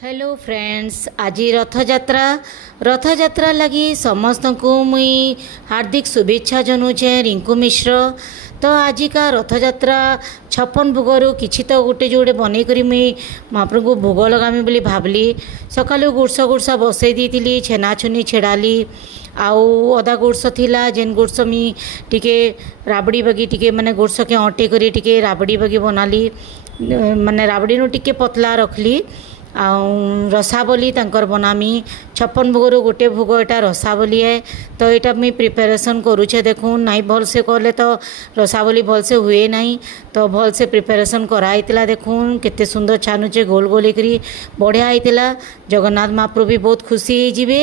Hello friends, आज रथयात्रा लगी समस्त को मुई हार्दिक शुभेच्छा जनाऊे रिंकू मिश्र। तो आज का रथयात्रा 56 भोगर किसी तो गोटे जोड़े बनई करी मुई महाप्रभु को भोग लगामी बोली भावली। सकालू गुड़स गुड़स बसई दी छेना छुनी छेड़ाली आउ अदा गुड़स थिला जेन गुड़स मी टिके राबड़ी बगी टिके माने गुड़स के अटे करी टिके राबड़ी बगी बनाली माने राबड़ी नु टिके पतला रखली आउ रसावली तंकर बनामी 56 भोगर गोटे भोग यहाँ रसावली है। तो यहाँ मुझे प्रिपेरेसन करुचे देखूँ नहीं भल से कले तो रसावली भल से हुए नहीं तो भल से प्रिपेरेसन कराई देखूँ केते सुंदर छानुचे गोल गोल करी बढ़िया होता। जगन्नाथ महाप्रभु भी बहुत खुशी होइजिबे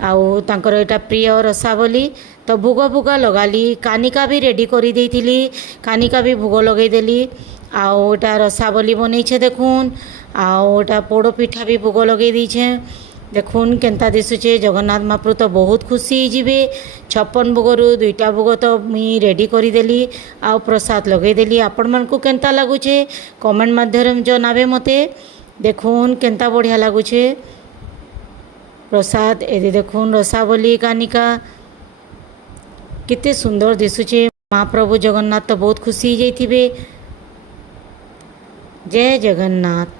आउ तांकर यहाँ प्रिय रसावली। तो भोग भोग लगाली कानिका भी रेडी करी देइथिली कानिका भी भोग लगेदेली आउ एटा रसावली बनईछे देखून आउ एटा पोड़ पिठा भी भोग लगे दीछे देखून केनता दिशुचे। जगन्नाथ महाप्रभु तो बहुत खुशी होइजिबे 56 भोगर 2टा भोग तो मुई रेडी करीदेली आउ प्रसाद लगेदेली। आपण मानकु केनता लागुचे कमेंट माध्यम जनाबे मते। देखून केनता बढ़िया लागुचे प्रसाद ए देखून रसावली कानिका कितने सुंदर दिशुचे। महाप्रभु जगन्नाथ तो बहुत खुशी हो जाइथिबे। जय जगन्नाथ।